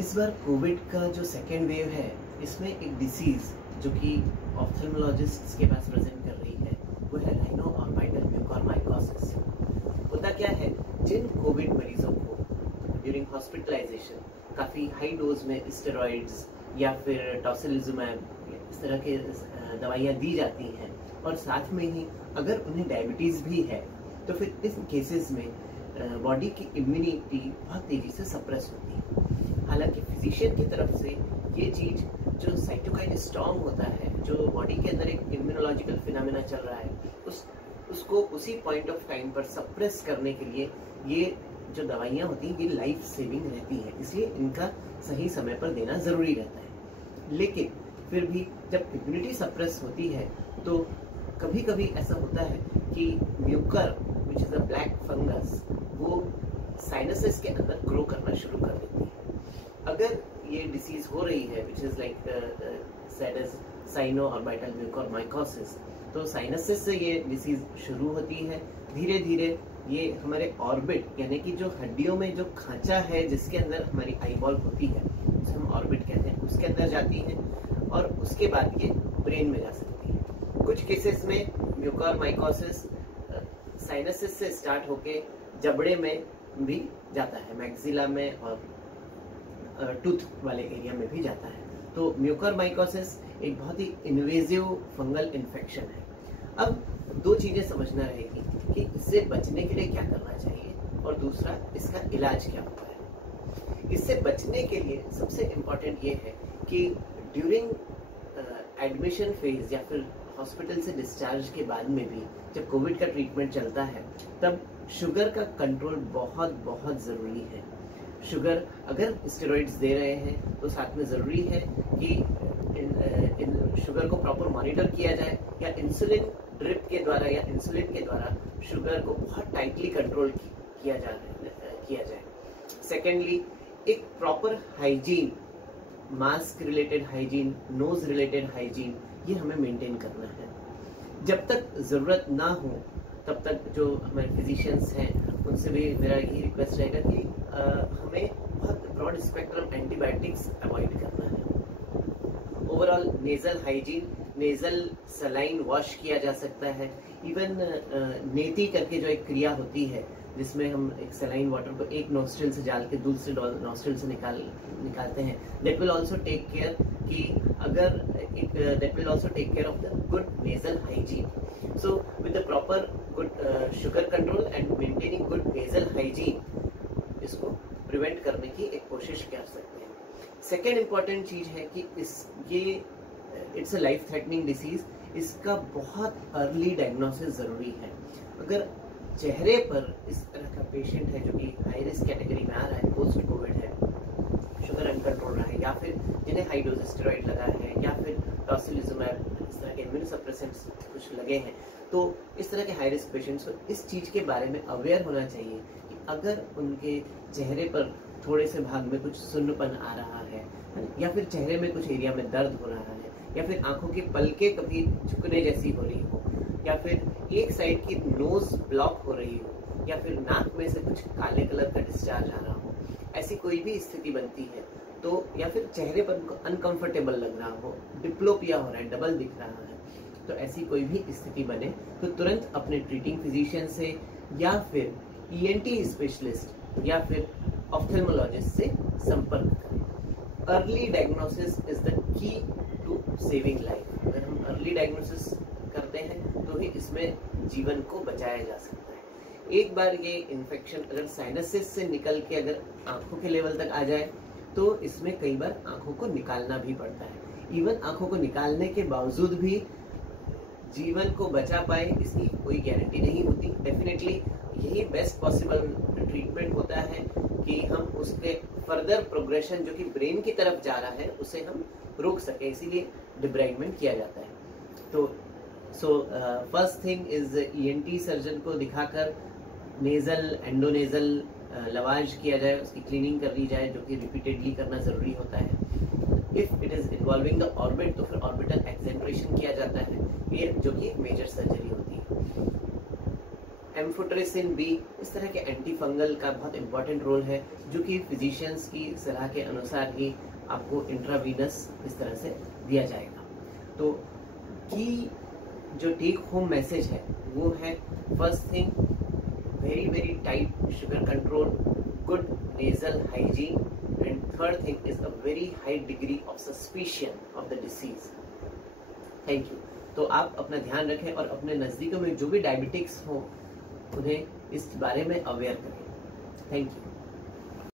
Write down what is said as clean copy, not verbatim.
इस बार कोविड का जो सेकेंड वेव है, इसमें एक डिसीज जो कि ऑप्थेल्मोलॉजिस्ट्स के पास प्रेजेंट कर रही है, वो है राइनो ऑर्बिटल म्यूकोरमाइकोसिस। होता क्या है, जिन कोविड मरीजों को ड्यूरिंग हॉस्पिटलाइजेशन काफ़ी हाई डोज में स्टेरॉइड्स या फिर टॉसिलिजुमैब इस तरह के दवाइयाँ दी जाती हैं, और साथ में ही अगर उन्हें डायबिटीज़ भी है, तो फिर इस केसेस में बॉडी की इम्यूनिटी बहुत तेज़ी से सप्रेस होती है। हालांकि फिजिशियन की तरफ से ये चीज़ जो साइटोकाइन स्टॉर्म होता है, जो बॉडी के अंदर एक इम्यूनोलॉजिकल फिनोमेना चल रहा है, उसको उसी पॉइंट ऑफ टाइम पर सप्रेस करने के लिए ये जो दवाइयाँ होती हैं ये लाइफ सेविंग रहती हैं, इसलिए इनका सही समय पर देना ज़रूरी रहता है। लेकिन फिर भी जब इम्यूनिटी सप्रेस होती है तो कभी कभी ऐसा होता है कि Mucor which is a black fungus वो साइनसेस के अंदर ग्रो करना शुरू कर देती है। अगर ये डिसीज हो रही है which is like said as sino orbital mucormycosis, तो साइनसेस से ये डिसीज शुरू होती है। धीरे धीरे ये हमारे ऑर्बिट यानी कि जो हड्डियों में जो खांचा है जिसके अंदर हमारी आईबॉल होती है, उसे हम ऑर्बिट कहते हैं, उसके अंदर जाती है और उसके बाद ये ब्रेन में जा सकती है। कुछ केसेस में म्यूकोरमाइकोसिस साइनसिस से स्टार्ट होके जबड़े में भी जाता है, मैक्सिला में और टूथ वाले एरिया में भी जाता है। तो म्यूकोरमाइकोसिस एक बहुत ही इन्वेजिव फंगल इन्फेक्शन है। अब दो चीजें समझना रहेगी कि इससे बचने के लिए क्या करना चाहिए और दूसरा इसका इलाज क्या होता है। इससे बचने के लिए सबसे इम्पोर्टेंट ये है कि ड्यूरिंग एडमिशन फेज या फिर हॉस्पिटल से डिस्चार्ज के बाद में भी जब कोविड का ट्रीटमेंट चलता है, तब शुगर का कंट्रोल बहुत बहुत ज़रूरी है। शुगर अगर स्टेरॉइड्स दे रहे हैं तो साथ में ज़रूरी है कि इन शुगर को प्रॉपर मॉनिटर किया जाए, या इंसुलिन ड्रिप के द्वारा या इंसुलिन के द्वारा शुगर को बहुत टाइटली कंट्रोल किया जाए। सेकेंडली, एक proper hygiene, mask related hygiene, nose related hygiene, ये हमें मेंटेन करना है। जब तक ज़रूरत ना हो तब तक जो हमारे फिजिशियंस हैं उनसे भी मेरा यही रिक्वेस्ट रहेगा कि हमें बहुत ब्रॉड स्पेक्ट्रम एंटीबायोटिक्स अवॉइड करना है। Overall nasal hygiene, nasal saline wash किया जा सकता है। इवन नेती करके जो एक क्रिया होती है जिसमें हम एक सलाइन वाटर को एक नोस्ट्रिल से डाल के दूसरे नोस्ट्रिल से निकालते हैं, that will also take care कि अगर that will also take care of the good nasal hygiene. So with the proper good sugar control and maintaining good nasal hygiene, इसको प्रिवेंट करने की एक कोशिश कर सकते हैं। सेकेंड इम्पॉर्टेंट चीज़ है कि ये it's a life threatening disease, इसका बहुत अर्ली डायग्नोसिस ज़रूरी है। अगर चेहरे पर इस तरह का पेशेंट है जो कि हाई रिस्क कैटेगरी में आ रहा है, पोस्ट कोविड है, शुगर अनकंट्रोल रहा है, या फिर जिन्हें हाई डोज स्टेरॉइड लगा है, या फिर टॉसिलिजुमैब इस तरह के इम्यूनो सप्रेसेंट्स कुछ लगे हैं, तो इस तरह के हाई रिस्क पेशेंट्स को इस चीज़ के बारे में अवेयर होना चाहिए कि अगर उनके चेहरे पर थोड़े से भाग में कुछ सुन्नपन आ रहा है, या फिर चेहरे में कुछ एरिया में दर्द हो रहा है, या फिर आंखों की पलकें कभी झुकने जैसी हो रही हो, या फिर एक साइड की नोज ब्लॉक हो रही हो, या फिर नाक में से कुछ काले कलर का डिस्चार्ज आ रहा हो, ऐसी कोई भी स्थिति बनती है तो, या फिर चेहरे पर उनको अनकंफर्टेबल लग रहा हो, डिप्लोपिया हो रहा है, डबल दिख रहा है, तो ऐसी कोई भी स्थिति बने तो तुरंत अपने ट्रीटिंग फिजिशियन से या फिर ईएनटी स्पेशलिस्ट या फिर ऑप्थेल्मोलॉजिस्ट से संपर्क करें। Early diagnosis is the key to saving life. अगर हम अर्ली डायग्नोसिस करते हैं तो ही इसमें जीवन को बचाया जा सकता है। एक बार ये इन्फेक्शन अगर साइनसिस से निकल के अगर आंखों के लेवल तक आ जाए तो इसमें कई बार आंखों को निकालना भी पड़ता है। इवन आंखों को निकालने के बावजूद भी जीवन को बचा पाए इसकी कोई गारंटी नहीं होती। डेफिनेटली यही बेस्ट पॉसिबल ट्रीटमेंट होता है कि हम उसके फर्दर प्रोग्रेशन जो कि ब्रेन की तरफ जा रहा है उसे हम रोक सके, इसीलिए डिब्राइडमेंट किया जाता है। तो first thing is ENT surgeon को दिखाकर नेजल एंडोनेजल लवाज किया जाए, उसकी क्लीनिंग कर ली जाए, जो कि रिपीटेडली करना ज़रूरी होता है। If it is involving the orbit तो फिर ऑर्बिटल एक्सेंट्रेशन किया जाता है, ये जो कि एक मेजर सर्जरी होती है। एम्फोटेरेसिन बी, इस तरह के एंटी फंगल का बहुत इंपॉर्टेंट रोल है, जो कि फिजिशियंस की सलाह के अनुसार ही आपको इंट्रावीनस इस तरह से दिया जाएगा। तो की जो टेक होम मैसेज है वो है, first thing very tight sugar control, good nasal hygiene, and third thing is a very high degree of suspicion of the disease. Thank you. तो आप अपना ध्यान रखें और अपने नज़दीकों में जो भी डायबिटिक्स हो उन्हें इस बारे में अवेयर करें। Thank you.